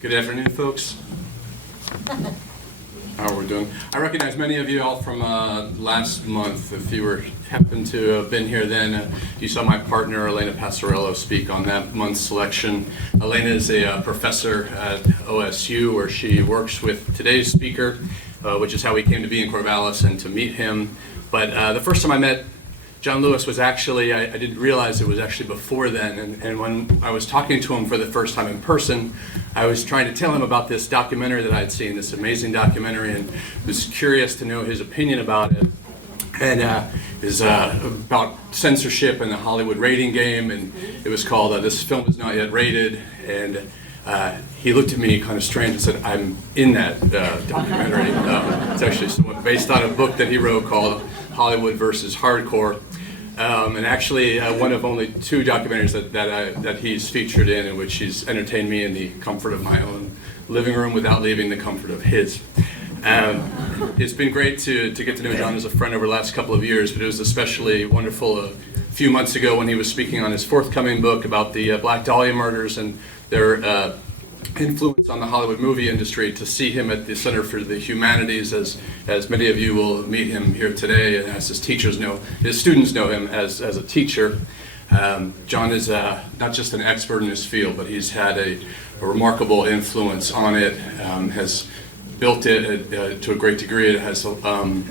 Good afternoon, folks. How are we doing? I recognize many of you all from last month. If you happened to have been here then, you saw my partner, Elena Passarello, speak on that month's selection. Elena is a professor at OSU, where she works with today's speaker, which is how we came to be in Corvallis and to meet him. But the first time I met Jon Lewis was actually, I didn't realize it was actually before then, and when I was talking to him for the first time in person, I was trying to tell him about this documentary that I had seen, this amazing documentary, and was curious to know his opinion about it. And it was about censorship and the Hollywood rating game, and it was called This Film Is Not Yet Rated, and he looked at me kind of strange and said, I'm in that documentary. It's actually somewhat based on a book that he wrote called Hollywood versus Hardcore, and actually one of only two documentaries that he's featured in which he's entertained me in the comfort of my own living room without leaving the comfort of his. It's been great to get to know Jon as a friend over the last couple of years, but it was especially wonderful a few months ago when he was speaking on his forthcoming book about the Black Dahlia murders and their influence on the Hollywood movie industry, to see him at the Center for the Humanities, as many of you will meet him here today, and as his students know him as a teacher. Jon is not just an expert in his field, but he's had a remarkable influence on it, has built it to a great degree. It has and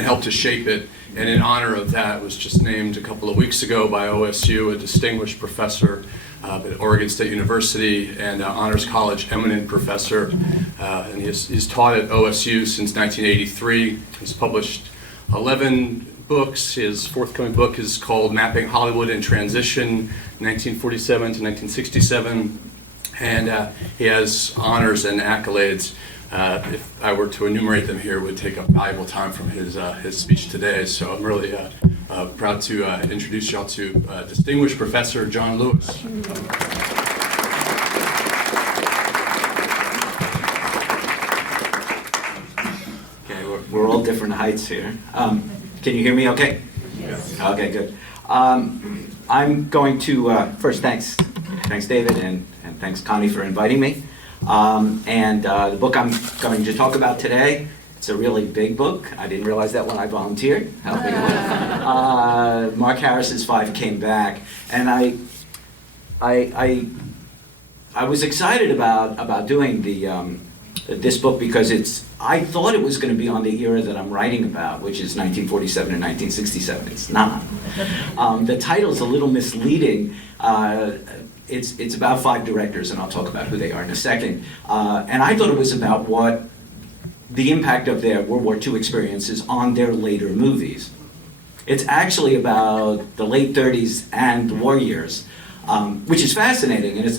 helped to shape it, and in honor of that was just named a couple of weeks ago by OSU a distinguished professor at Oregon State University and Honors College eminent professor, and he's taught at OSU since 1983. He's published 11 books. His forthcoming book is called Mapping Hollywood in Transition, 1947 to 1967, and he has honors and accolades. If I were to enumerate them here, it would take up valuable time from his speech today, so I'm really proud to introduce y'all to distinguished Professor Jon Lewis. Okay, we're all different heights here. Can you hear me okay? Yes. Okay, good. I'm going to, first thanks David, and thanks Connie for inviting me. The book I'm going to talk about today, it's a really big book. I didn't realize that when I volunteered. Mark Harris's Five Came Back, and I was excited about doing this book because I thought it was going to be on the era that I'm writing about, which is 1947 and 1967. It's not. The title's a little misleading. It's about five directors, and I'll talk about who they are in a second. And I thought it was about what the impact of their World War II experiences on their later movies. It's actually about the late 30s and the war years, which is fascinating, and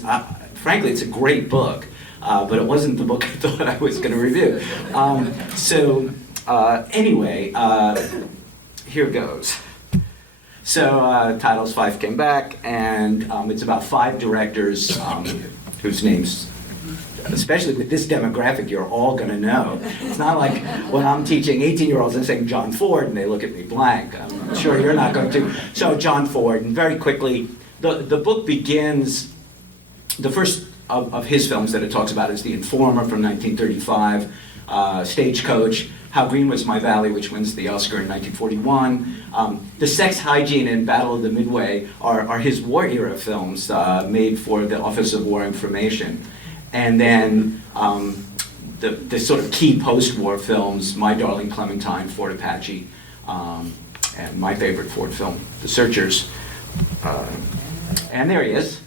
frankly, it's a great book, but it wasn't the book I thought I was going to review. Anyway, here goes. So, title's Five Came Back, and it's about five directors whose names, especially with this demographic, you're all going to know. It's not like when I'm teaching 18-year-olds and saying John Ford, and they look at me blank. I'm sure you're not going to. So, John Ford, and very quickly, the book begins, the first of his films that it talks about is The Informer from 1935, Stagecoach, How Green Was My Valley, which wins the Oscar in 1941. The Sex, Hygiene, and Battle of the Midway are his war era films made for the Office of War Information. And then the sort of key post-war films, My Darling Clementine, Fort Apache, and my favorite Ford film, The Searchers. And there he is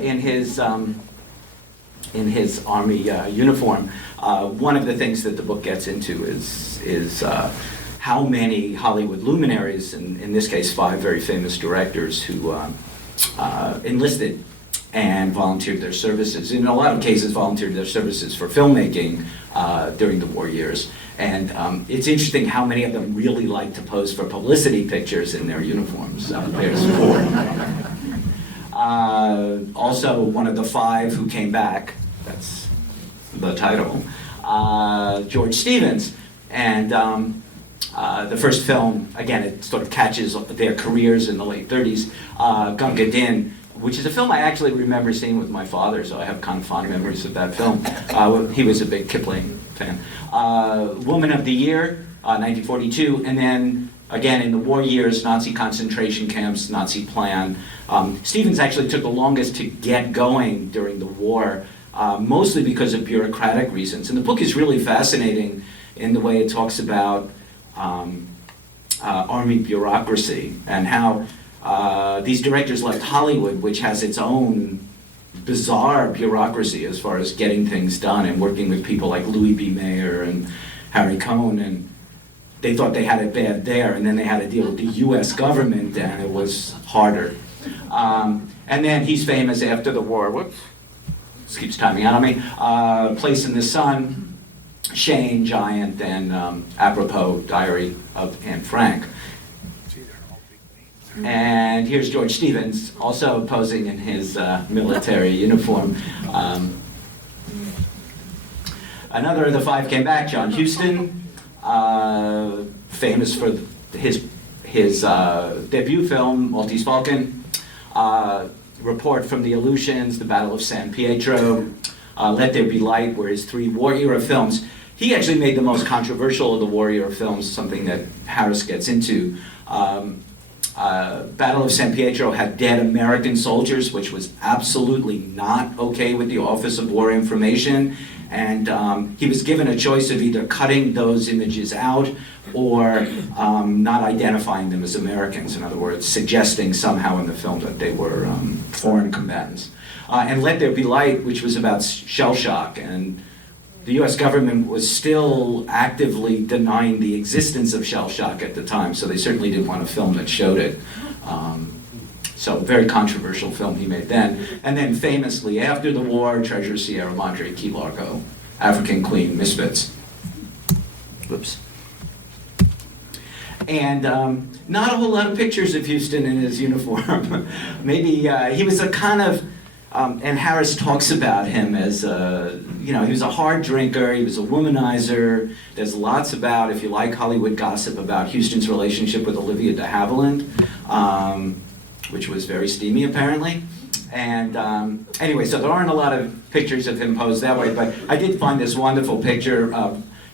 in his army uniform. One of the things that the book gets into is how many Hollywood luminaries, in this case 5 very famous directors, who enlisted and volunteered their services. In a lot of cases, volunteered their services for filmmaking during the war years. And it's interesting how many of them really like to pose for publicity pictures in their uniforms. There's 4. Also, one of the 5 who came back, that's the title, George Stevens. And the first film, again, it sort of catches their careers in the late 30s, Gunga Din, which is a film I actually remember seeing with my father, so I have kind of fond memories of that film. He was a big Kipling fan. Woman of the Year, 1942, and then again in the war years, Nazi concentration camps, Nazi plan. Stevens actually took the longest to get going during the war, mostly because of bureaucratic reasons. And the book is really fascinating in the way it talks about army bureaucracy and how these directors left Hollywood, which has its own bizarre bureaucracy as far as getting things done and working with people like Louis B. Mayer and Harry Cohn, and they thought they had it bad there, and then they had to deal with the U.S. government, and it was harder. And then he's famous after the war. Whoops, this keeps timing out on me. Place in the Sun, Shane, Giant, and apropos, Diary of Anne Frank. And here's George Stevens, also posing in his military uniform. Another of the five came back, John Huston, famous for his debut film, Maltese Falcon, Report from the Aleutians, The Battle of San Pietro, Let There Be Light were his three war era films. He actually made the most controversial of the war era films, something that Harris gets into. Battle of San Pietro had dead American soldiers, which was absolutely not okay with the Office of War Information. And he was given a choice of either cutting those images out or not identifying them as Americans. In other words, suggesting somehow in the film that they were foreign combatants. And Let There Be Light, which was about shell shock. And the US government was still actively denying the existence of shell shock at the time, so they certainly didn't want a film that showed it. So very controversial film he made then. And then famously, after the war, Treasure Sierra Madre, Key Largo, African Queen, Misfits. Whoops. And not a whole lot of pictures of Huston in his uniform. Maybe he was a kind of, and Harris talks about him as, he was a hard drinker, he was a womanizer. There's lots about, if you like Hollywood gossip, about Huston's relationship with Olivia de Havilland, which was very steamy apparently. And anyway, so there aren't a lot of pictures of him posed that way, but I did find this wonderful picture.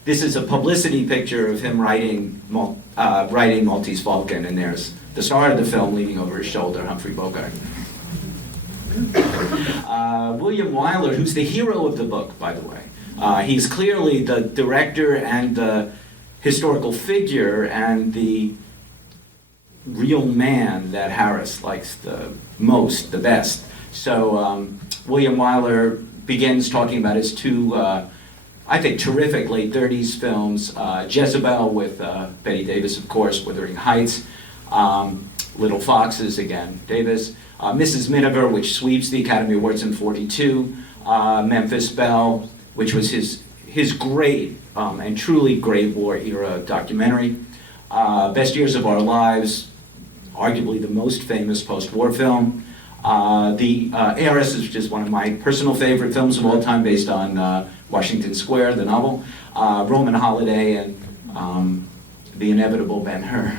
This is a publicity picture of him writing Maltese Falcon, and there's the star of the film leaning over his shoulder, Humphrey Bogart. William Wyler, who's the hero of the book, by the way. He's clearly the director and the historical figure and the real man that Harris likes the most, the best. So William Wyler begins talking about his two, I think, terrific late 30s films, Jezebel with Bette Davis, of course, Wuthering Heights, Little Foxes, again, Davis, Mrs. Miniver, which sweeps the Academy Awards in '42, Memphis Belle, which was his great and truly great war era documentary, Best Years of Our Lives, arguably the most famous post-war film, The Heiress, which is one of my personal favorite films of all time, based on Washington Square, the novel, Roman Holiday, and The Inevitable Ben-Hur.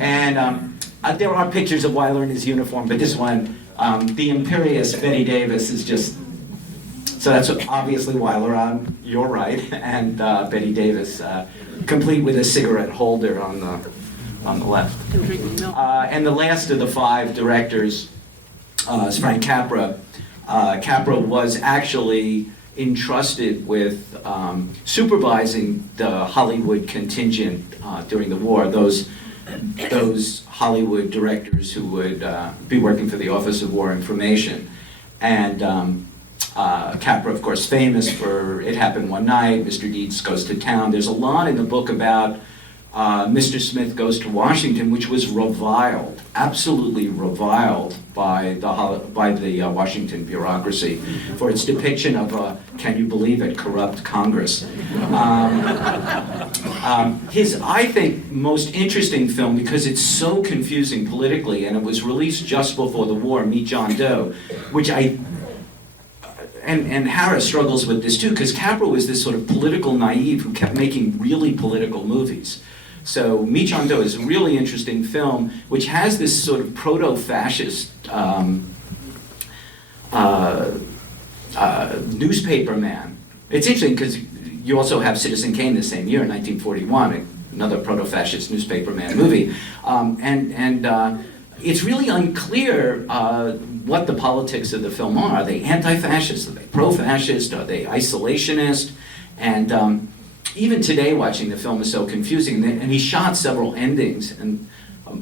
And there are pictures of Wyler in his uniform, but this one, the imperious Bette Davis is just, so that's obviously Wyler on your right, and Bette Davis, complete with a cigarette holder on the left. And the last of the five directors is Frank Capra. Capra was actually entrusted with supervising the Hollywood contingent during the war, those Hollywood directors who would be working for the Office of War Information. And Capra, of course, famous for It Happened One Night, Mr. Deeds Goes to Town. There's a lot in the book about Mr. Smith Goes to Washington, which was reviled, absolutely reviled by the Washington bureaucracy for its depiction of a, can you believe it, corrupt Congress. His, I think, most interesting film, because it's so confusing politically, and it was released just before the war, Meet John Doe, which and Harris struggles with this too, because Capra was this sort of political naive who kept making really political movies. So Mi Chang-do is a really interesting film, which has this sort of proto-fascist newspaper man. It's interesting because you also have Citizen Kane the same year, in 1941, another proto-fascist newspaper man movie. It's really unclear what the politics of the film are. Are they anti-fascist? Are they pro-fascist? Are they isolationist? And even today, watching the film is so confusing. And he shot several endings. And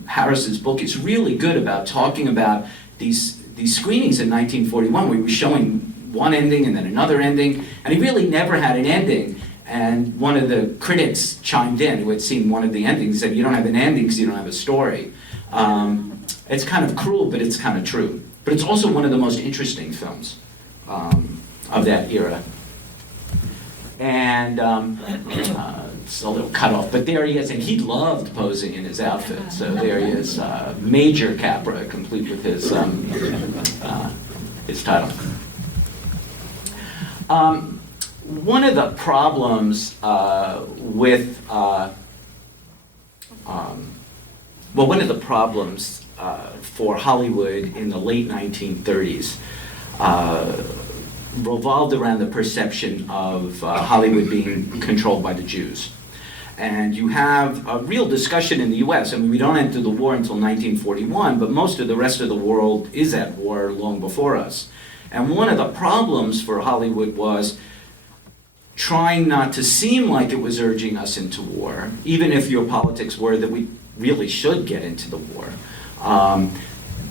Harris's book is really good about talking about these screenings in 1941 where he was showing one ending and then another ending. And he really never had an ending. And one of the critics chimed in who had seen one of the endings, said, "You don't have an ending because you don't have a story." It's kind of cruel, but it's kind of true. But it's also one of the most interesting films of that era. And it's a little cut off, but there he is, and he loved posing in his outfit. So there he is, Major Capra, complete with his title. One of the problems one of the problems for Hollywood in the late 1930s revolved around the perception of Hollywood being controlled by the Jews. And you have a real discussion in the US. I mean, we don't enter the war until 1941, but most of the rest of the world is at war long before us. And one of the problems for Hollywood was trying not to seem like it was urging us into war, even if your politics were that we really should get into the war.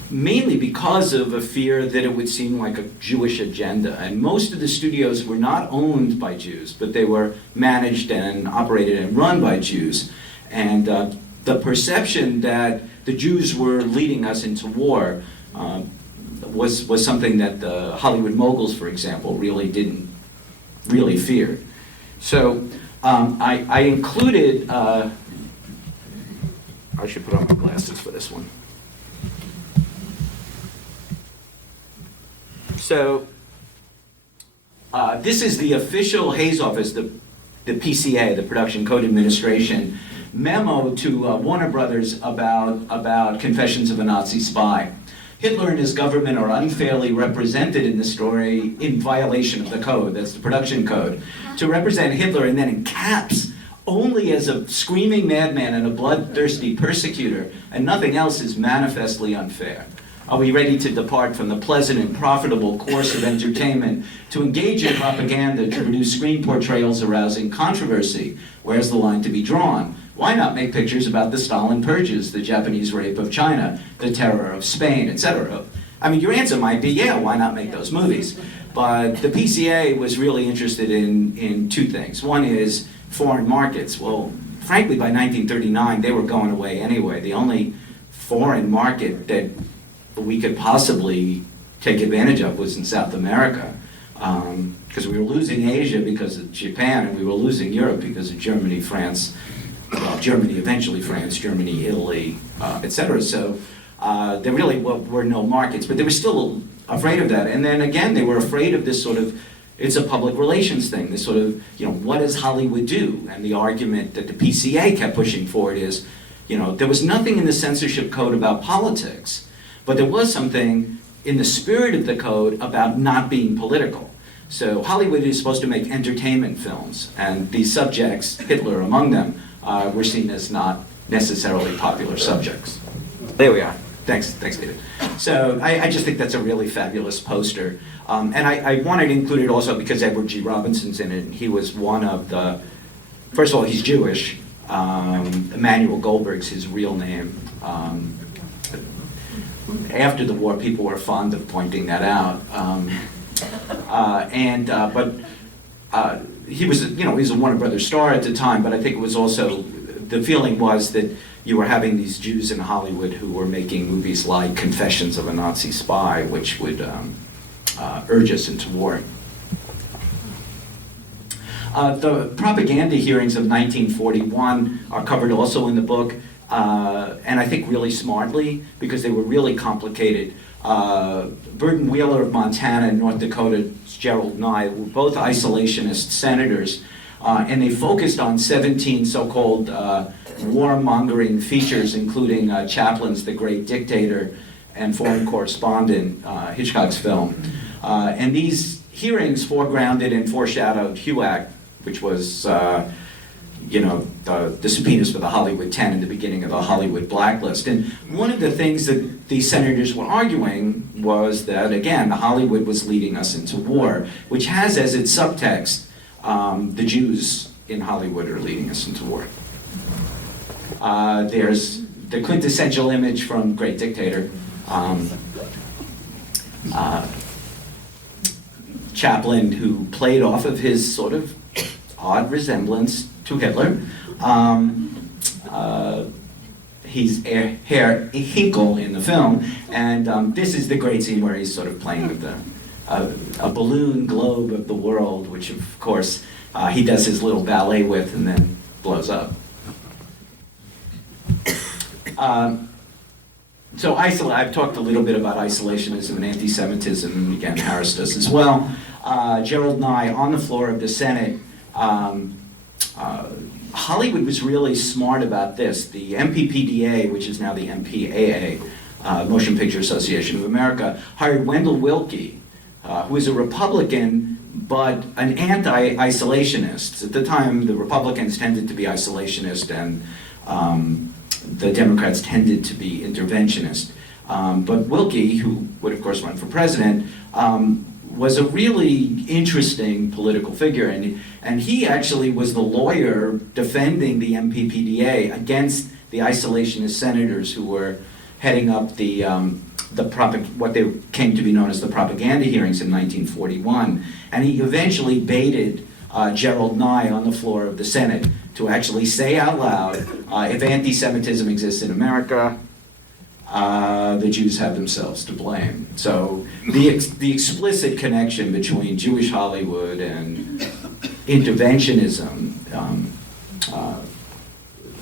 Mainly because of a fear that it would seem like a Jewish agenda. And most of the studios were not owned by Jews, but they were managed and operated and run by Jews. And the perception that the Jews were leading us into war was something that the Hollywood moguls, for example, didn't really fear. So I included, I should put on my glasses for this one. So this is the official Hays Office, the PCA, the Production Code Administration, memo to Warner Brothers about Confessions of a Nazi Spy. Hitler and his government are unfairly represented in the story in violation of the code, that's the production code. To represent Hitler and then in caps only as a screaming madman and a bloodthirsty persecutor and nothing else is manifestly unfair. Are we ready to depart from the pleasant and profitable course of entertainment to engage in propaganda to produce screen portrayals arousing controversy? Where's the line to be drawn? Why not make pictures about the Stalin purges, the Japanese rape of China, the terror of Spain, etc.? I mean, your answer might be, yeah, why not make those movies? But the PCA was really interested in two things. One is foreign markets. Well, frankly, by 1939, they were going away anyway. The only foreign market that we could possibly take advantage of was in South America, because we were losing Asia because of Japan, and we were losing Europe because of Germany, France, Germany, eventually France, Germany, Italy, etc. So there really were no markets, but they were still afraid of that. And then again, they were afraid of this sort of, it's a public relations thing, this sort of, what does Hollywood do? And the argument that the PCA kept pushing forward is, there was nothing in the censorship code about politics, but there was something in the spirit of the code about not being political. So Hollywood is supposed to make entertainment films, and these subjects, Hitler among them, were seen as not necessarily popular subjects. There we are. Thanks, David. So I just think that's a really fabulous poster. And I wanted to include it also because Edward G. Robinson's in it, and he was one of the, first of all, he's Jewish. Emanuel Goldberg's his real name. After the war, people were fond of pointing that out. But he was, he was a Warner Brothers star at the time, but I think it was also, the feeling was that you were having these Jews in Hollywood who were making movies like Confessions of a Nazi Spy, which would urge us into war. The propaganda hearings of 1941 are covered also in the book, and I think really smartly, because they were really complicated. Burton Wheeler of Montana and North Dakota's Gerald Nye were both isolationist senators and they focused on 17 so-called warmongering features, including Chaplin's The Great Dictator and Foreign Correspondent, Hitchcock's film. And these hearings foregrounded and foreshadowed HUAC, which was the subpoenas for the Hollywood 10 and the beginning of the Hollywood blacklist. And one of the things that these senators were arguing was that, again, the Hollywood was leading us into war, which has as its subtext, the Jews in Hollywood are leading us into war. There's the quintessential image from Great Dictator. Chaplin, who played off of his sort of odd resemblance to Hitler. He's Herr Hinkle in the film, and this is the great scene where he's sort of playing with a balloon globe of the world, which of course he does his little ballet with and then blows up. So I've talked a little bit about isolationism and anti-Semitism, and again Harris does as well. Gerald Nye on the floor of the Senate. Hollywood was really smart about this. The MPPDA, which is now the MPAA, Motion Picture Association of America, hired Wendell Willkie, who is a Republican but an anti-isolationist. At the time, the Republicans tended to be isolationist and the Democrats tended to be interventionist. But Willkie, who would of course run for president, was a really interesting political figure, and he actually was the lawyer defending the MPPDA against the isolationist senators who were heading up what they came to be known as the propaganda hearings in 1941. And he eventually baited Gerald Nye on the floor of the Senate to actually say out loud, if anti-Semitism exists in America, the Jews have themselves to blame. So the explicit connection between Jewish Hollywood and interventionism,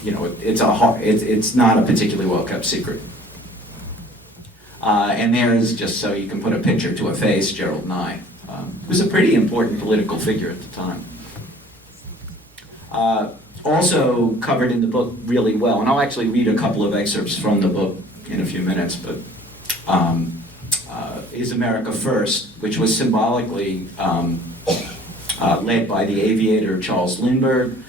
it's not a particularly well-kept secret. And there is, just so you can put a picture to a face, Gerald Nye, who was a pretty important political figure at the time. Also covered in the book really well, and I'll actually read a couple of excerpts from the book in a few minutes, but is America First, which was symbolically led by the aviator Charles Lindbergh.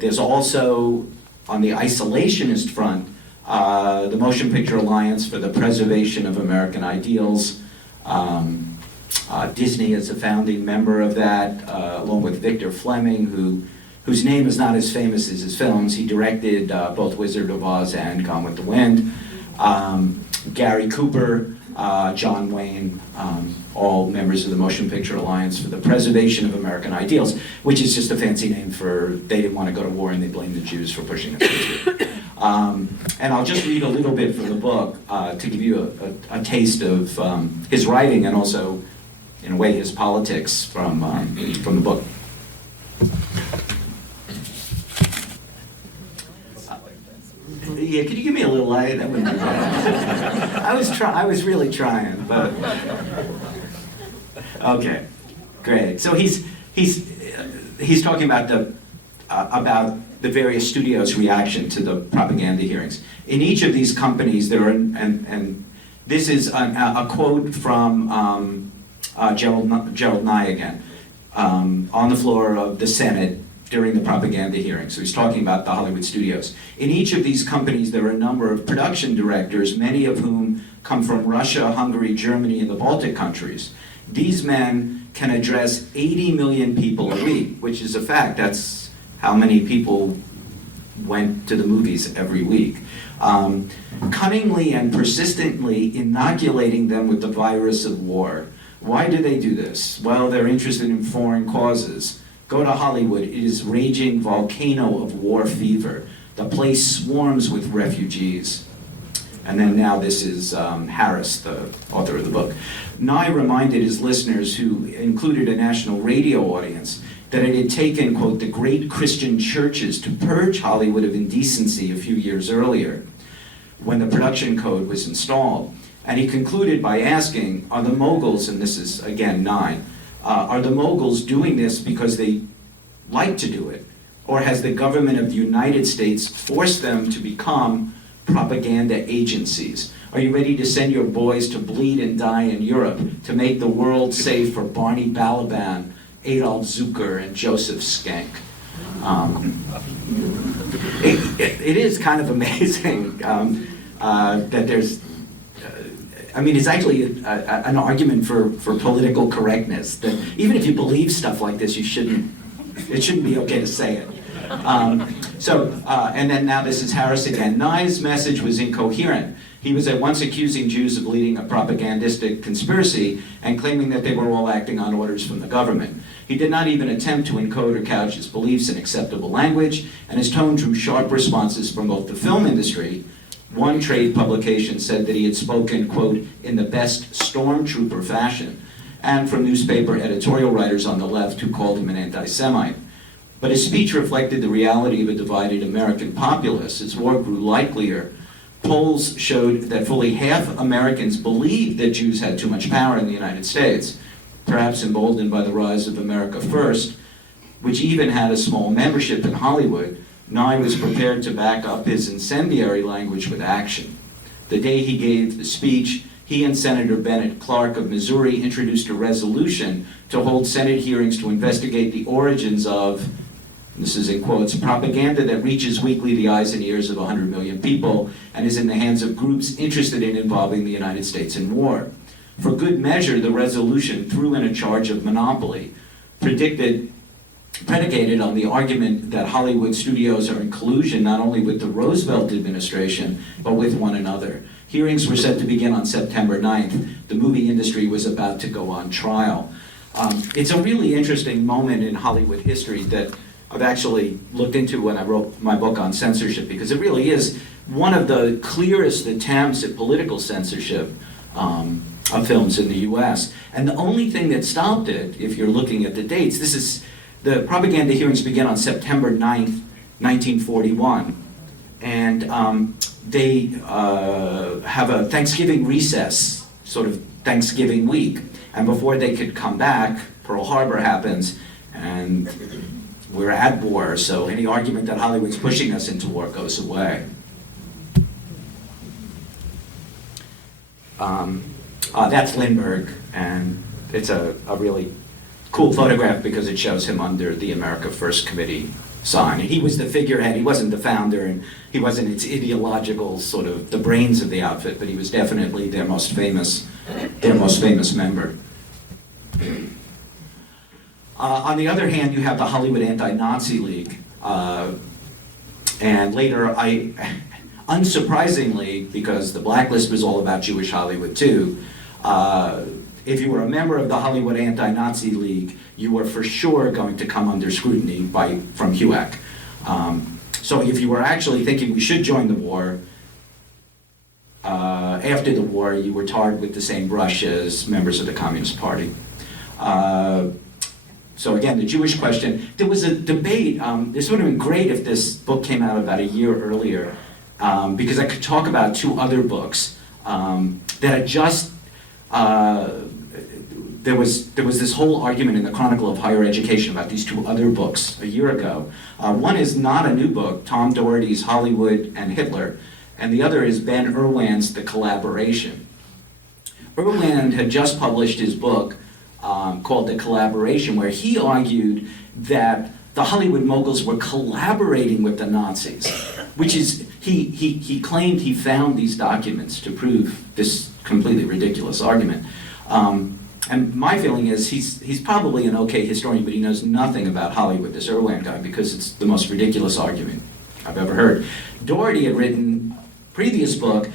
There's also, on the isolationist front, the Motion Picture Alliance for the Preservation of American Ideals. Disney is a founding member of that, along with Victor Fleming, whose name is not as famous as his films. He directed both Wizard of Oz and Gone with the Wind. Gary Cooper, John Wayne, all members of the Motion Picture Alliance for the Preservation of American Ideals, which is just a fancy name for they didn't want to go to war and they blamed the Jews for pushing it through. And I'll just read a little bit from the book to give you a taste of his writing and also, in a way, his politics from the book. Yeah, could you give me a little light? That would be great. I was really trying, but okay, great. So he's talking about the various studios' reaction to the propaganda hearings. In each of these companies, there are, and this is a quote from Gerald Nye again, on the floor of the Senate during the propaganda hearing. So he's talking about the Hollywood studios. In each of these companies, there are a number of production directors, many of whom come from Russia, Hungary, Germany, and the Baltic countries. These men can address 80 million people a week, which is a fact. That's how many people went to the movies every week. Cunningly and persistently inoculating them with the virus of war. Why do they do this? Well, they're interested in foreign causes. Go to Hollywood, it is raging volcano of war fever. The place swarms with refugees. And then now this is Harris, the author of the book. Nye reminded his listeners, who included a national radio audience, that it had taken, quote, the great Christian churches to purge Hollywood of indecency a few years earlier, when the production code was installed. And he concluded by asking, are the moguls, and this is again Nye, are the moguls doing this because they like to do it? Or has the government of the United States forced them to become propaganda agencies? Are you ready to send your boys to bleed and die in Europe to make the world safe for Barney Balaban, Adolf Zucker, and Joseph Skank? It is kind of amazing that there's, I mean, it's actually an argument for political correctness, that even if you believe stuff like this, it shouldn't be okay to say it. And then now this is Harris again. Nye's message was incoherent. He was at once accusing Jews of leading a propagandistic conspiracy and claiming that they were all acting on orders from the government. He did not even attempt to encode or couch his beliefs in acceptable language, and his tone drew sharp responses from both the film industry. One trade publication said that he had spoken, quote, in the best stormtrooper fashion, and from newspaper editorial writers on the left who called him an anti-Semite. But his speech reflected the reality of a divided American populace. As war grew likelier, polls showed that fully half Americans believed that Jews had too much power in the United States, perhaps emboldened by the rise of America First, which even had a small membership in Hollywood. Nye was prepared to back up his incendiary language with action. The day he gave the speech, he and Senator Bennett Clark of Missouri introduced a resolution to hold Senate hearings to investigate the origins of, this is in quotes, propaganda that reaches weekly the eyes and ears of 100 million people and is in the hands of groups interested in involving the United States in war. For good measure, the resolution threw in a charge of monopoly, predicated on the argument that Hollywood studios are in collusion not only with the Roosevelt administration, but with one another. Hearings were set to begin on September 9th. The movie industry was about to go on trial. It's a really interesting moment in Hollywood history that I've actually looked into when I wrote my book on censorship, because it really is one of the clearest attempts at political censorship of films in the US. And the only thing that stopped it, if you're looking at the dates, the propaganda hearings began on September 9th, 1941. And they have a Thanksgiving recess, sort of Thanksgiving week. And before they could come back, Pearl Harbor happens, and we're at war, so any argument that Hollywood's pushing us into war goes away. That's Lindbergh, and it's a really cool photograph because it shows him under the America First Committee sign. And he was the figurehead. He wasn't the founder, and he wasn't its ideological sort of the brains of the outfit, but he was definitely their most famous member. On the other hand, you have the Hollywood Anti-Nazi League, and later unsurprisingly, because the blacklist was all about Jewish Hollywood too, if you were a member of the Hollywood Anti-Nazi League, you were for sure going to come under scrutiny from HUAC. So if you were actually thinking we should join the war, after the war you were tarred with the same brush as members of the Communist Party. So again, the Jewish question, there was a debate. This would have been great if this book came out about a year earlier, because I could talk about two other books that had just, there was this whole argument in the Chronicle of Higher Education about these two other books a year ago. One is not a new book, Tom Doherty's Hollywood and Hitler, and the other is Ben Irwin's The Collaboration. Irwin had just published his book called The Collaboration, where he argued that the Hollywood moguls were collaborating with the Nazis, which is, he claimed he found these documents to prove this completely ridiculous argument. And my feeling is he's probably an okay historian, but he knows nothing about Hollywood, this Irwin guy, because it's the most ridiculous argument I've ever heard. Doherty had written a previous book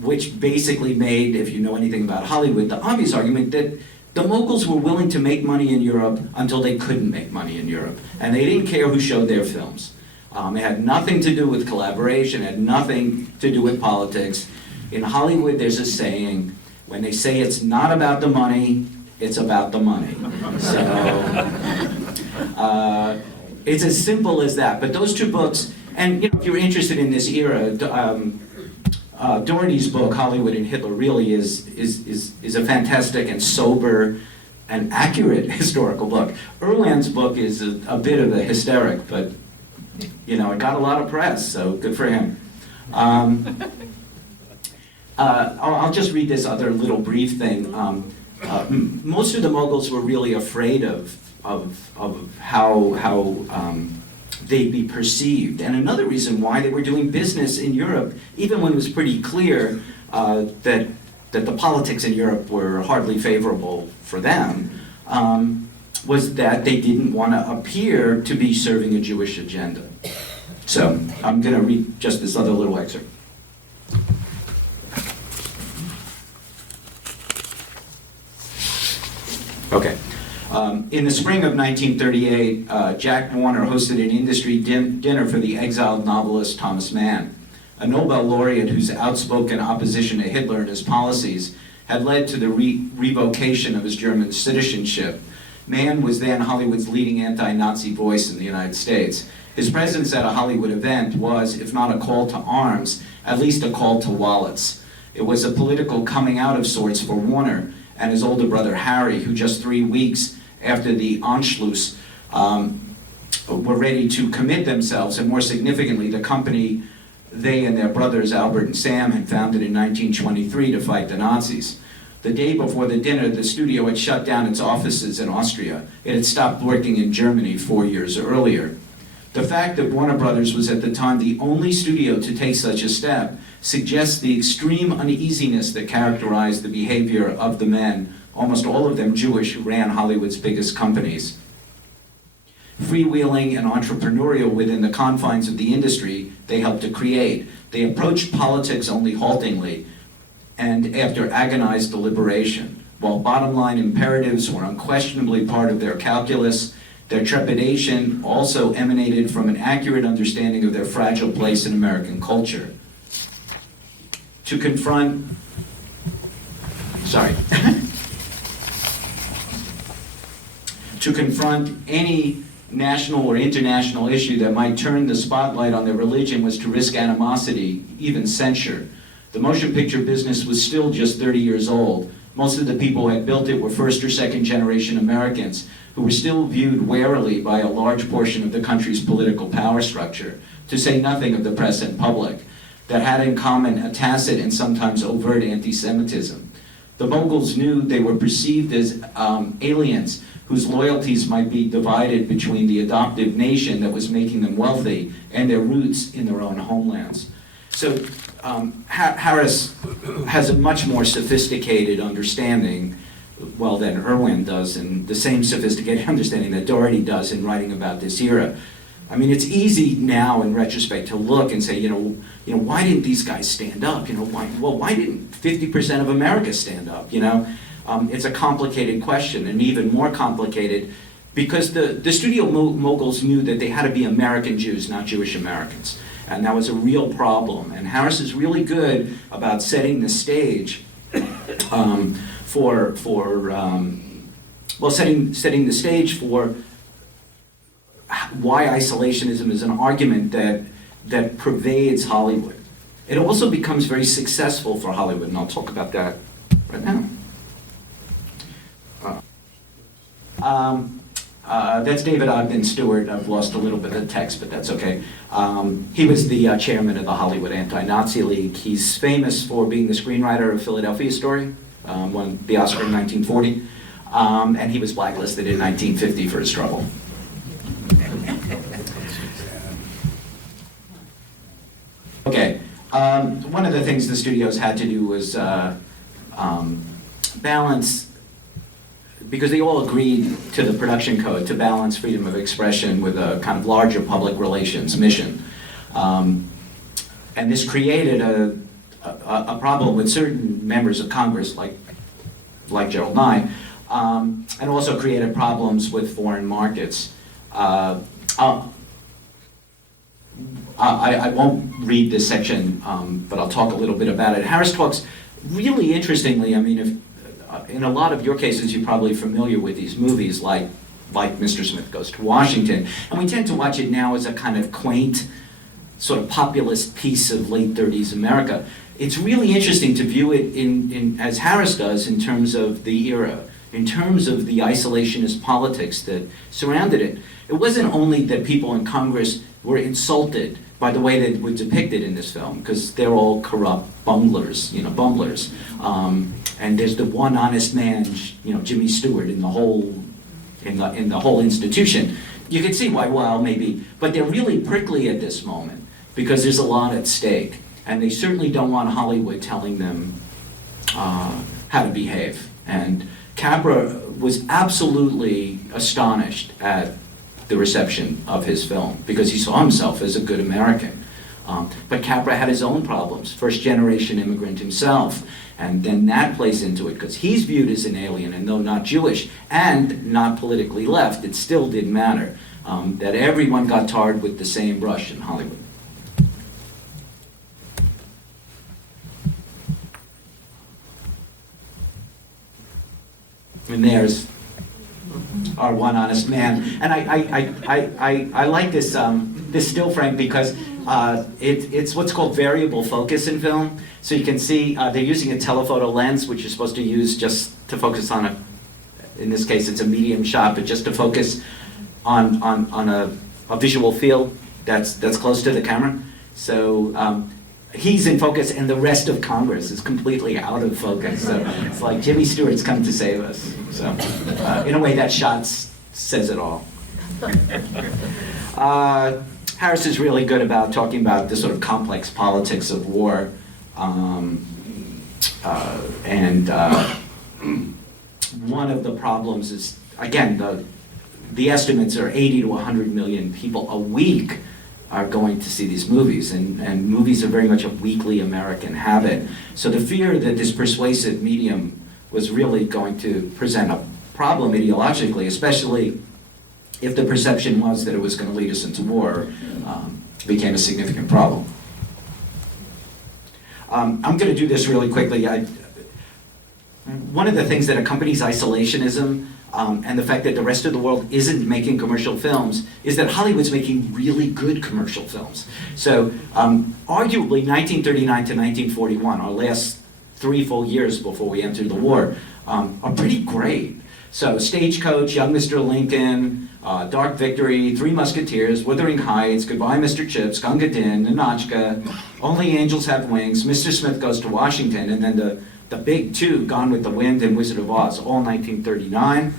which basically made, if you know anything about Hollywood, the obvious argument that the moguls were willing to make money in Europe until they couldn't make money in Europe. And they didn't care who showed their films. It had nothing to do with collaboration, it had nothing to do with politics. In Hollywood, there's a saying, when they say it's not about the money, it's about the money. So, it's as simple as that. But those two books, and you know, if you're interested in this era, Doherty's book, Hollywood and Hitler, really is a fantastic and sober an accurate historical book. Irwin's book is a bit of a hysteric, but you know, it got a lot of press, so good for him. I'll just read this other little brief thing. Most of the Mughals were really afraid of how they'd be perceived. And another reason why they were doing business in Europe, even when it was pretty clear that the politics in Europe were hardly favorable for them, was that they didn't want to appear to be serving a Jewish agenda. So I'm going to read just this other little excerpt. Okay. In the spring of 1938, Jack Warner hosted an industry dinner for the exiled novelist Thomas Mann, a Nobel laureate whose outspoken opposition to Hitler and his policies had led to the revocation of his German citizenship. Mann was then Hollywood's leading anti-Nazi voice in the United States. His presence at a Hollywood event was, if not a call to arms, at least a call to wallets. It was a political coming out of sorts for Warner and his older brother Harry, who just 3 weeks after the Anschluss were ready to commit themselves, and more significantly, the company they and their brothers Albert and Sam had founded in 1923 to fight the Nazis. The day before the dinner, the studio had shut down its offices in Austria. It had stopped working in Germany 4 years earlier. The fact that Warner Brothers was at the time the only studio to take such a step suggests the extreme uneasiness that characterized the behavior of the men, almost all of them Jewish, who ran Hollywood's biggest companies. Freewheeling and entrepreneurial within the confines of the industry they helped to create, they approached politics only haltingly and after agonized deliberation. While bottom-line imperatives were unquestionably part of their calculus, their trepidation also emanated from an accurate understanding of their fragile place in American culture. To confront, to confront any national or international issue that might turn the spotlight on their religion was to risk animosity, even censure. The motion picture business was still just 30 years old. Most of the people who had built it were first or second generation Americans who were still viewed warily by a large portion of the country's political power structure, to say nothing of the press and public, that had in common a tacit and sometimes overt anti-Semitism. The Mughals knew they were perceived as aliens whose loyalties might be divided between the adoptive nation that was making them wealthy and their roots in their own homelands. So Harris has a much more sophisticated understanding, well, than Irwin does, and the same sophisticated understanding that Doherty does in writing about this era. I mean, it's easy now in retrospect to look and say, why didn't these guys stand up? Why didn't 50% of America stand up? It's a complicated question, and even more complicated because the studio moguls knew that they had to be American Jews, not Jewish Americans. And that was a real problem. And Harris is really good about setting the stage setting the stage for why isolationism is an argument that pervades Hollywood. It also becomes very successful for Hollywood, and I'll talk about that right now. That's David Ogden Stewart. I've lost a little bit of the text, but that's okay. He was the chairman of the Hollywood Anti-Nazi League. He's famous for being the screenwriter of Philadelphia Story, won the Oscar in 1940, and he was blacklisted in 1950 for his trouble. Okay, one of the things the studios had to do was balance, because they all agreed to the production code to balance freedom of expression with a kind of larger public relations mission. And this created a problem with certain members of Congress, like Gerald Nye, and also created problems with foreign markets. I won't read this section, but I'll talk a little bit about it. Harris talks really interestingly. I mean, in a lot of your cases, you're probably familiar with these movies like Mr. Smith Goes to Washington, and we tend to watch it now as a kind of quaint, sort of populist piece of late 30s America. It's really interesting to view it in as Harris does in terms of the era, in terms of the isolationist politics that surrounded it. It wasn't only that people in Congress were insulted by the way that were depicted in this film, because they're all corrupt bunglers, bumblers. And there's the one honest man, Jimmy Stewart, in the whole institution. You can see why, well, maybe, but they're really prickly at this moment because there's a lot at stake, and they certainly don't want Hollywood telling them how to behave. And Capra was absolutely astonished at the reception of his film because he saw himself as a good American. But Capra had his own problems, first-generation immigrant himself, and then that plays into it because he's viewed as an alien, and though not Jewish and not politically left, it still didn't matter that everyone got tarred with the same brush in Hollywood. And there's our one honest man. And I like this this still frame because it's what's called variable focus in film. So you can see they're using a telephoto lens, which you're supposed to use just to focus on in this case it's a medium shot, but just to focus on a visual field that's close to the camera. So he's in focus, and the rest of Congress is completely out of focus. So it's like Jimmy Stewart's come to save us. So in a way, that shot says it all. Harris is really good about talking about the sort of complex politics of war. One of the problems is, again, the estimates are 80 to 100 million people a week are going to see these movies, and movies are very much a weekly American habit. So the fear that this persuasive medium was really going to present a problem ideologically, especially if the perception was that it was going to lead us into war, became a significant problem. I'm going to do this really quickly. One of the things that accompanies isolationism and the fact that the rest of the world isn't making commercial films is that Hollywood's making really good commercial films. So arguably 1939 to 1941, our last 3 full years before we entered the war, are pretty great. So Stagecoach, Young Mr. Lincoln, Dark Victory, Three Musketeers, Wuthering Heights, Goodbye Mr. Chips, Gunga Din, Ninotchka, Only Angels Have Wings, Mr. Smith Goes to Washington, and then the big two, Gone with the Wind and Wizard of Oz, all 1939.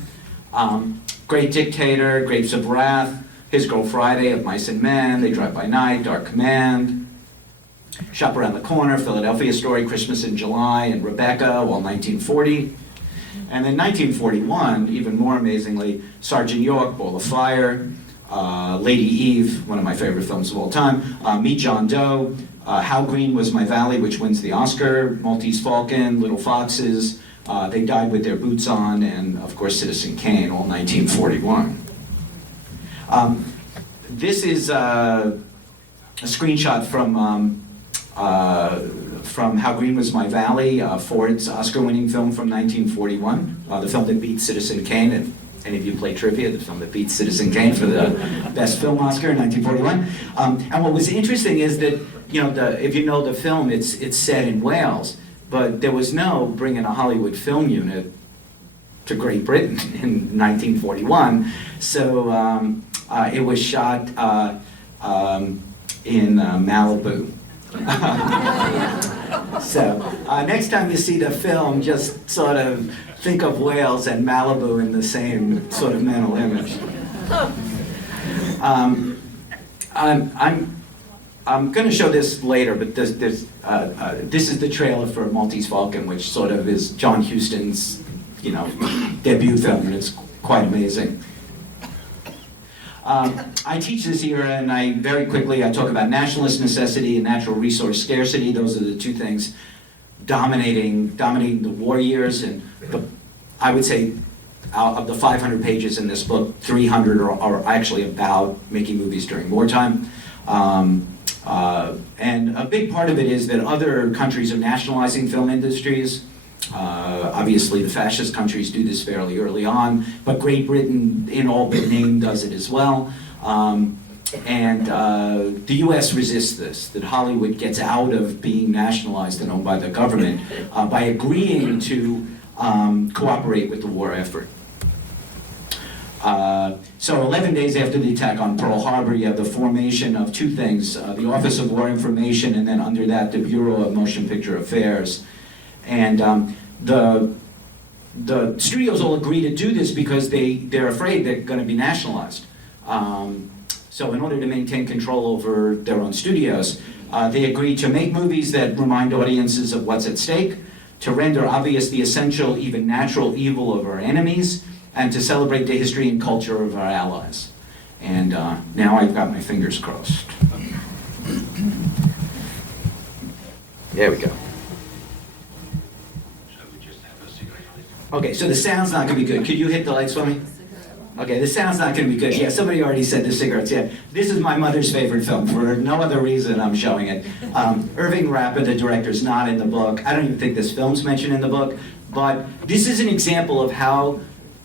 Great Dictator, Grapes of Wrath, His Girl Friday, Of Mice and Men, They Drive by Night, Dark Command, Shop Around the Corner, Philadelphia Story, Christmas in July, and Rebecca, all 1940. And then 1941, even more amazingly, Sergeant York, Ball of Fire, Lady Eve, one of my favorite films of all time, Meet John Doe, How Green Was My Valley, which wins the Oscar, Maltese Falcon, Little Foxes, They Died with Their Boots On, and of course Citizen Kane, all 1941. This is a screenshot from How Green Was My Valley, Ford's Oscar-winning film from 1941, the film that beat Citizen Kane. If any of you play trivia, the film that beat Citizen Kane for the Best Film Oscar in 1941. And what was interesting is that, if you know the film, it's set in Wales, but there was no bringing a Hollywood film unit to Great Britain in 1941. So it was shot in Malibu. So next time you see the film, just sort of think of Wales and Malibu in the same sort of mental image. I'm going to show this later, but this is the trailer for Maltese Falcon, which sort of is John Huston's, debut film, and it's quite amazing. I teach this era, and I talk about nationalist necessity and natural resource scarcity. Those are the two things dominating the war years. And I would say out of the 500 pages in this book, 300 are actually about making movies during wartime. And a big part of it is that other countries are nationalizing film industries. Obviously, the fascist countries do this fairly early on, but Great Britain, in all but name, does it as well. The U.S. resists this, that Hollywood gets out of being nationalized and owned by the government by agreeing to cooperate with the war effort. So 11 days after the attack on Pearl Harbor, you have the formation of two things, the Office of War Information, and then under that, the Bureau of Motion Picture Affairs. And the studios all agree to do this because they're afraid they're going to be nationalized. So in order to maintain control over their own studios, they agree to make movies that remind audiences of what's at stake, to render obvious the essential, even natural evil of our enemies, and to celebrate the history and culture of our allies. And now I've got my fingers crossed. There we go. Okay, so the sound's not going to be good. Could you hit the lights for me? Okay, the sound's not going to be good. Yeah, somebody already said the cigarettes. Yeah, this is my mother's favorite film. For no other reason, I'm showing it. Irving Rappa, the director, is not in the book. I don't even think this film's mentioned in the book. But this is an example of how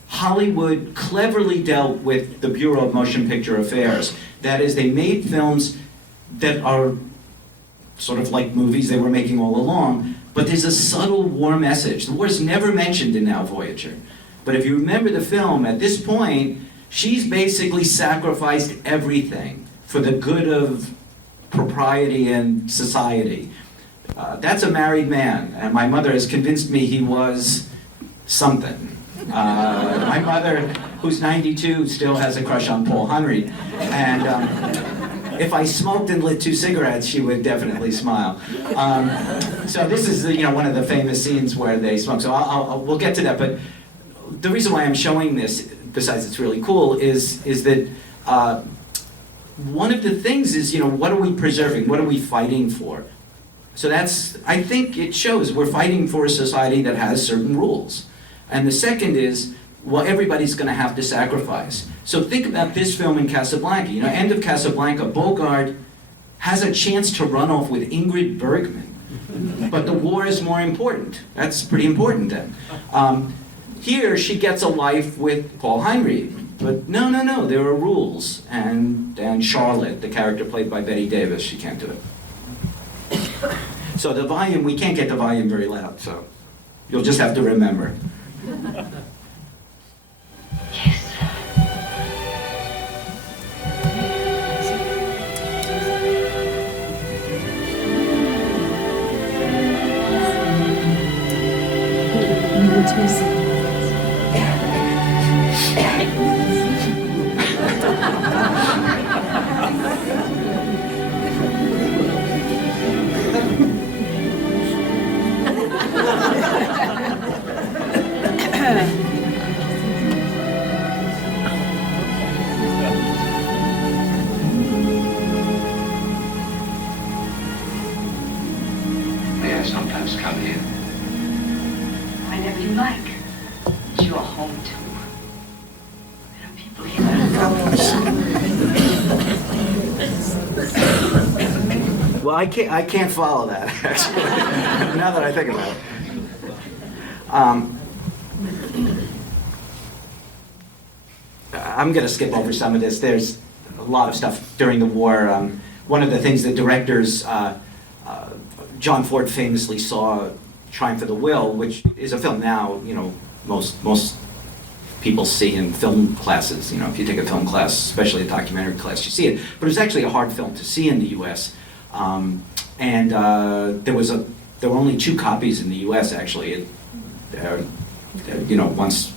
Hollywood cleverly dealt with the Bureau of Motion Picture Affairs. That is, they made films that are sort of like movies they were making all along, but there's a subtle war message. The war is never mentioned in Now Voyager. But if you remember the film, at this point, she's basically sacrificed everything for the good of propriety and society. That's a married man, and my mother has convinced me he was something. My mother, who's 92, still has a crush on Paul Henry, and if I smoked and lit 2 cigarettes, she would definitely smile. So this is one of the famous scenes where they smoke. So we'll get to that, but the reason why I'm showing this, besides it's really cool, is that one of the things is, what are we preserving? What are we fighting for? So I think it shows we're fighting for a society that has certain rules. And the second is, well, everybody's going to have to sacrifice. So think about this film in Casablanca. End of Casablanca, Bogart has a chance to run off with Ingrid Bergman. But the war is more important. That's pretty important then. Here, she gets a life with Paul Henry. But no, there are rules. And Charlotte, the character played by Bette Davis, she can't do it. So the volume, we can't get the volume very loud, so you'll just have to remember. Yes. May I sometimes come here? Whenever you like. It's your home, too. There are people here. Well, I can't follow that, actually, now that I think about it. I'm going to skip over some of this. There's a lot of stuff during the war. One of the things that directors, John Ford famously saw Triumph of the Will, which is a film now, most people see in film classes. If you take a film class, especially a documentary class, you see it. But it was actually a hard film to see in the U.S. There were only 2 copies in the U.S. actually.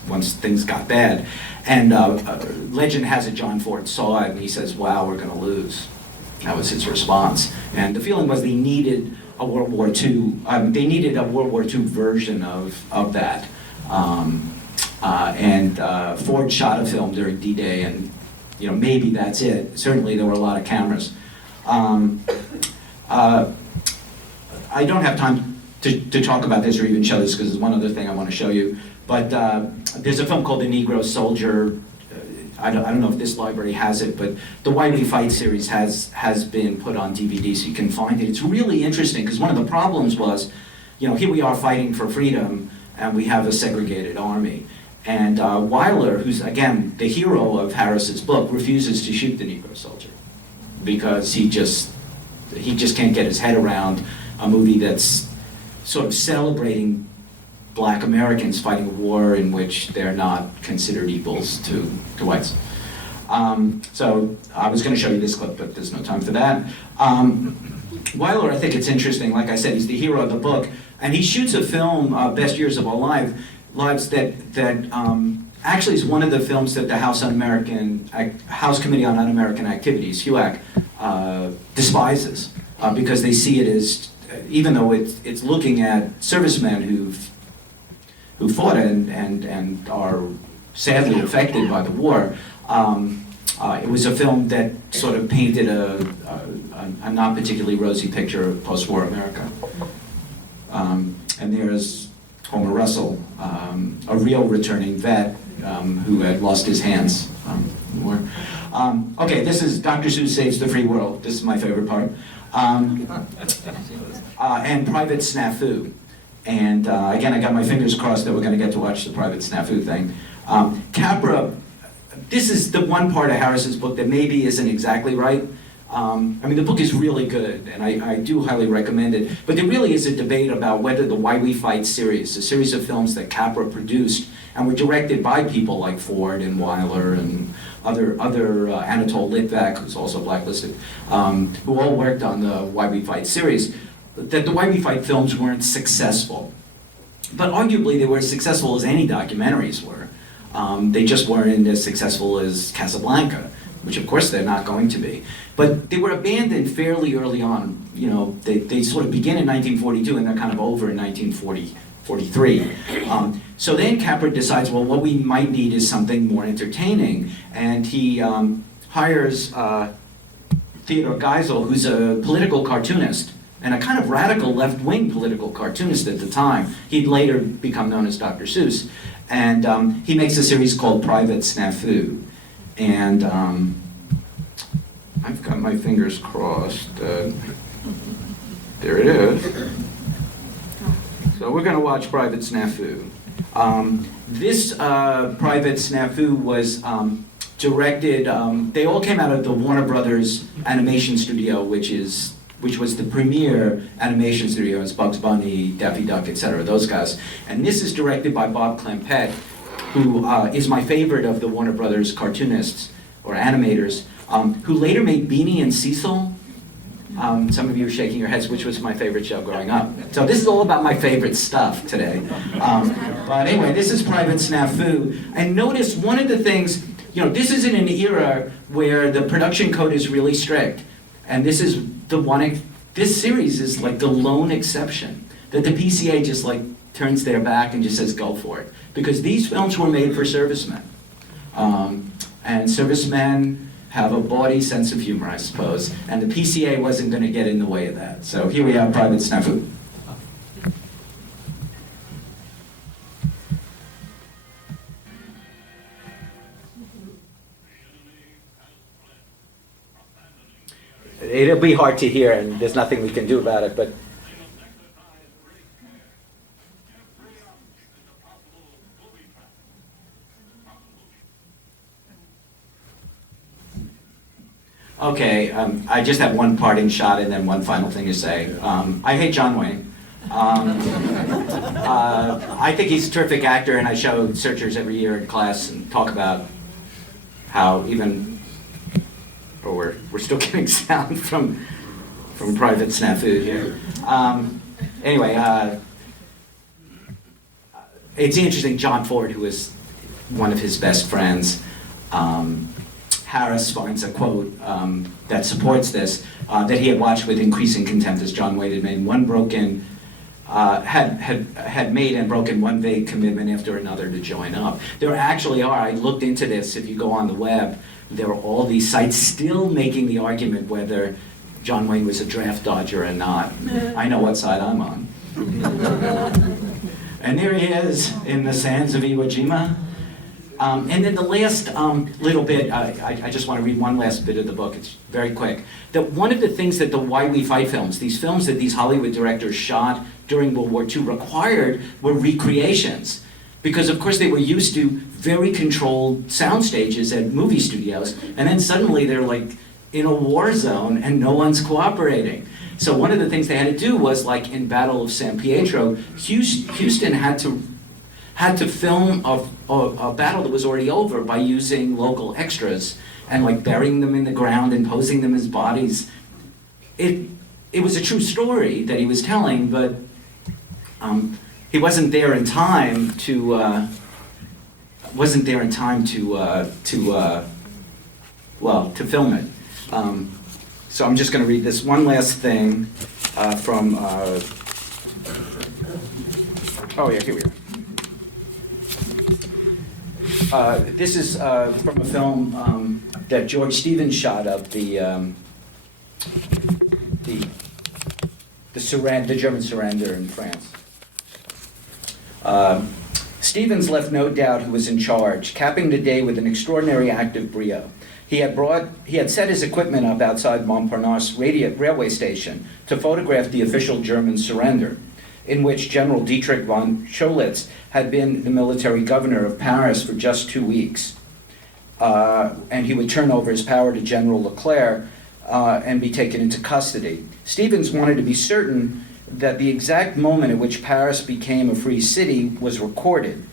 Once things got bad, and legend has it John Ford saw it and he says, "Wow, we're going to lose." That was his response, and the feeling was they needed a World War II. They needed a World War II version of that. Ford shot a film during D-Day, and maybe that's it. Certainly there were a lot of cameras. I don't have time to talk about this or even show this because there's one other thing I want to show you. But there's a film called The Negro Soldier. I don't know if this library has it, but the Why We Fight series has been put on DVD, so you can find it. It's really interesting because one of the problems was, here we are fighting for freedom, and we have a segregated army. And Weiler, who's again the hero of Harris's book, refuses to shoot the Negro Soldier because he just can't get his head around a movie that's sort of celebrating black Americans fighting a war in which they're not considered equals to whites. So I was going to show you this clip, but there's no time for that. Wyler, I think it's interesting. Like I said, he's the hero of the book, and he shoots a film, Best Years of Our Lives, that actually is one of the films that the House Committee on Un-American Activities, HUAC, despises because they see it as, even though it's looking at servicemen who fought and are sadly affected by the war. It was a film that sort of painted a not particularly rosy picture of post-war America. And there's Homer Russell, a real returning vet who had lost his hands in the war. Okay, this is Dr. Seuss Saves the Free World. This is my favorite part. And Private Snafu. And again, I got my fingers crossed that we're going to get to watch the Private Snafu thing. Capra, this is the one part of Harris's book that maybe isn't exactly right. I mean, the book is really good, and I do highly recommend it. But there really is a debate about whether the Why We Fight series, a series of films that Capra produced and were directed by people like Ford and Wyler and other Anatole Litvak, who's also blacklisted, who all worked on the Why We Fight series, that the Why We Fight films weren't successful. But arguably, they were as successful as any documentaries were. They just weren't as successful as Casablanca, which of course they're not going to be. But they were abandoned fairly early on. You know, they sort of begin in 1942 and they're kind of over in 1943. So then Capra decides, well, what we might need is something more entertaining. And he hires Theodore Geisel, who's a political cartoonist, and a kind of radical left-wing political cartoonist at the time. He'd later become known as Dr. Seuss. And he makes a series called Private Snafu. And I've got my fingers crossed. There it is. So we're going to watch Private Snafu. This Private Snafu was directed, they all came out of the Warner Brothers animation studio, which was the premier animation studio. It's Bugs Bunny, Daffy Duck, etc., those guys. And this is directed by Bob Clampett, who is my favorite of the Warner Brothers cartoonists or animators, who later made Beanie and Cecil. Some of you are shaking your heads, which was my favorite show growing up. So this is all about my favorite stuff today. But anyway, this is Private Snafu. And notice one of the things, you know, this is in an era where the production code is really strict. And this is this series is like the lone exception that the PCA just like turns their back and just says go for it. Because these films were made for servicemen. And servicemen have a bawdy sense of humor, I suppose. And the PCA wasn't going to get in the way of that. So here we have Private Snafu. It'll be hard to hear, and there's nothing we can do about it, but... Okay, I just have one parting shot and then one final thing to say. I hate John Wayne. I think he's a terrific actor, and I show searchers every year in class and talk about how even... Or we're still getting sound from Private Snafu here. Anyway, it's interesting. John Ford, who was one of his best friends, Harris finds a quote that supports this that he had watched with increasing contempt as John Wayne had made had made and broken one vague commitment after another to join up. There actually are. I looked into this. If you go on the web, there are all these sites still making the argument whether John Wayne was a draft dodger or not. I know what side I'm on. And there he is in the sands of Iwo Jima. And then the last little bit, I just want to read one last bit of the book. It's very quick. That one of the things that the Why We Fight films, these films that these Hollywood directors shot during World War II required were recreations. Because of course they were used to very controlled sound stages at movie studios, and then suddenly they're like in a war zone and no one's cooperating. So one of the things they had to do was, like in Battle of San Pietro, Houston had to film a battle that was already over by using local extras and like burying them in the ground and posing them as bodies. It was a true story that he was telling, but he wasn't there in time to film it. So I'm just going to read this one last thing from. Oh yeah, here we are. This is from a film that George Stevens shot of the German surrender in France. Stevens left no doubt who was in charge, capping the day with an extraordinary act of brio. He had set his equipment up outside Montparnasse railway station to photograph the official German surrender, in which General Dietrich von Scholitz had been the military governor of Paris for just 2 weeks. And he would turn over his power to General Leclerc and be taken into custody. Stevens wanted to be certain that the exact moment at which Paris became a free city was recorded.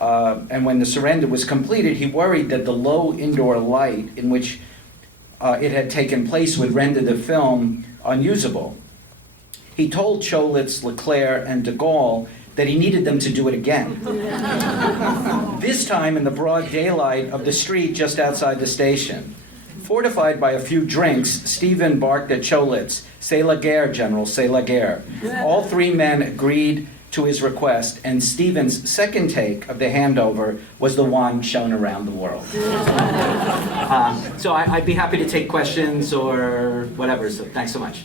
And when the surrender was completed, he worried that the low indoor light in which it had taken place would render the film unusable. He told Scholitz, Leclerc, and de Gaulle that he needed them to do it again. This time in the broad daylight of the street just outside the station. Fortified by a few drinks, Stephen barked at Scholitz, "C'est la guerre, General, c'est la guerre." All three men agreed to his request, and Stephen's second take of the handover was the one shown around the world. So I'd be happy to take questions or whatever, so thanks so much.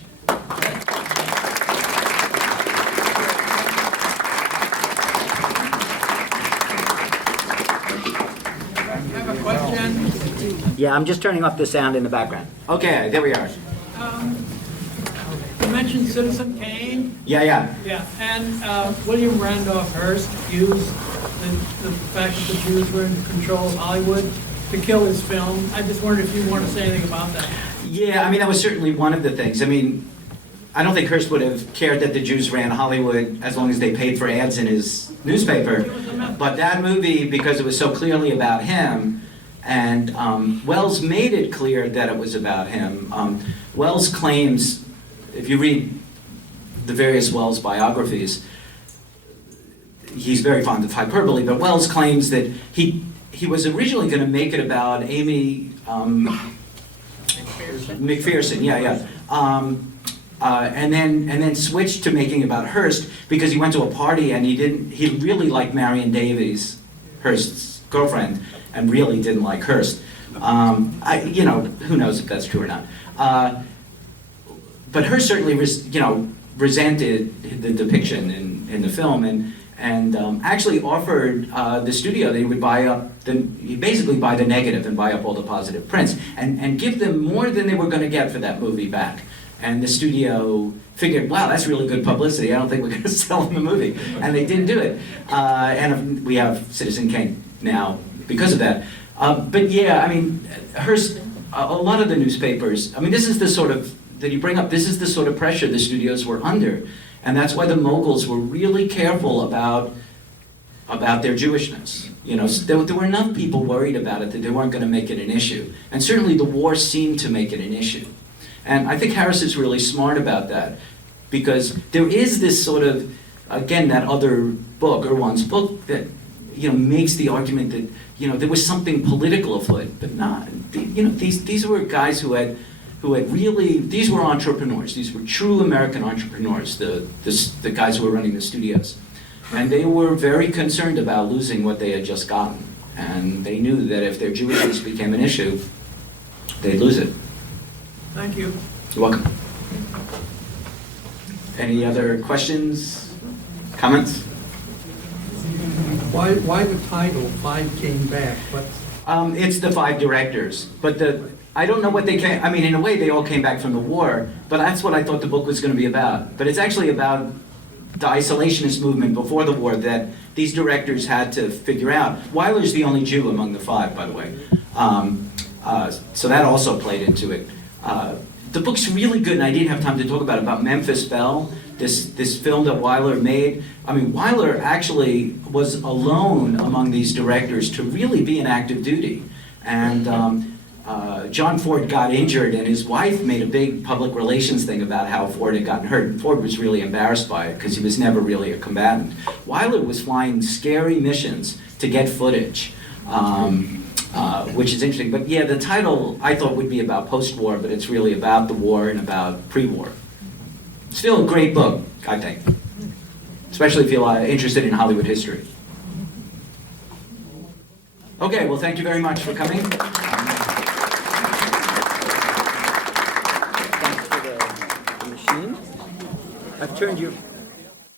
Yeah, I'm just turning off the sound in the background. Okay, there we are. You mentioned Citizen Kane. Yeah. Yeah, and William Randolph Hearst used the fact that the Jews were in control of Hollywood to kill his film. I just wondered if you want to say anything about that. Yeah, I mean, that was certainly one of the things. I mean, I don't think Hearst would have cared that the Jews ran Hollywood as long as they paid for ads in his newspaper. But that movie, because it was so clearly about him, and Wells made it clear that it was about him. Wells claims, if you read the various Wells biographies, he's very fond of hyperbole, but Wells claims that he was originally going to make it about Amy McPherson, and then switched to making it about Hearst because he went to a party and he really liked Marion Davies, Hearst's girlfriend, and really didn't like Hearst. Who knows if that's true or not. But Hearst certainly resented the depiction in the film and actually offered the studio that he would basically buy the negative and buy up all the positive prints and give them more than they were going to get for that movie back. And the studio figured, wow, that's really good publicity. I don't think we're going to sell them the movie. And they didn't do it. And we have Citizen Kane now because of that. But yeah, I mean, Hearst, a lot of the newspapers, I mean, this is the sort of, that you bring up, this is the sort of pressure the studios were under. And that's why the moguls were really careful about their Jewishness. There were enough people worried about it that they weren't going to make it an issue. And certainly the war seemed to make it an issue. And I think Harris is really smart about that, because there is this sort of, again, that other book, Irwan's book, that makes the argument that there was something political afoot, but not. These were guys who had really, these were entrepreneurs. These were true American entrepreneurs, the guys who were running the studios, and they were very concerned about losing what they had just gotten, and they knew that if their Jewishness became an issue, they'd lose it. Thank you. You're welcome. Any other questions, comments? Why the title, Five Came Back? It's the five directors, but I don't know what they came, I mean, in a way they all came back from the war, but that's what I thought the book was going to be about. But it's actually about the isolationist movement before the war that these directors had to figure out. Wyler's the only Jew among the five, by the way. So that also played into it. The book's really good, and I didn't have time to talk about Memphis Belle, this film that Weiler made. I mean, Weiler actually was alone among these directors to really be in active duty. And John Ford got injured, and his wife made a big public relations thing about how Ford had gotten hurt. Ford was really embarrassed by it because he was never really a combatant. Weiler was flying scary missions to get footage. Which is interesting. But yeah, the title I thought would be about post-war, but it's really about the war and about pre-war. Still a great book, I think, especially if you're interested in Hollywood history. Okay, well, thank you very much for coming. Thanks for the machine. I've turned your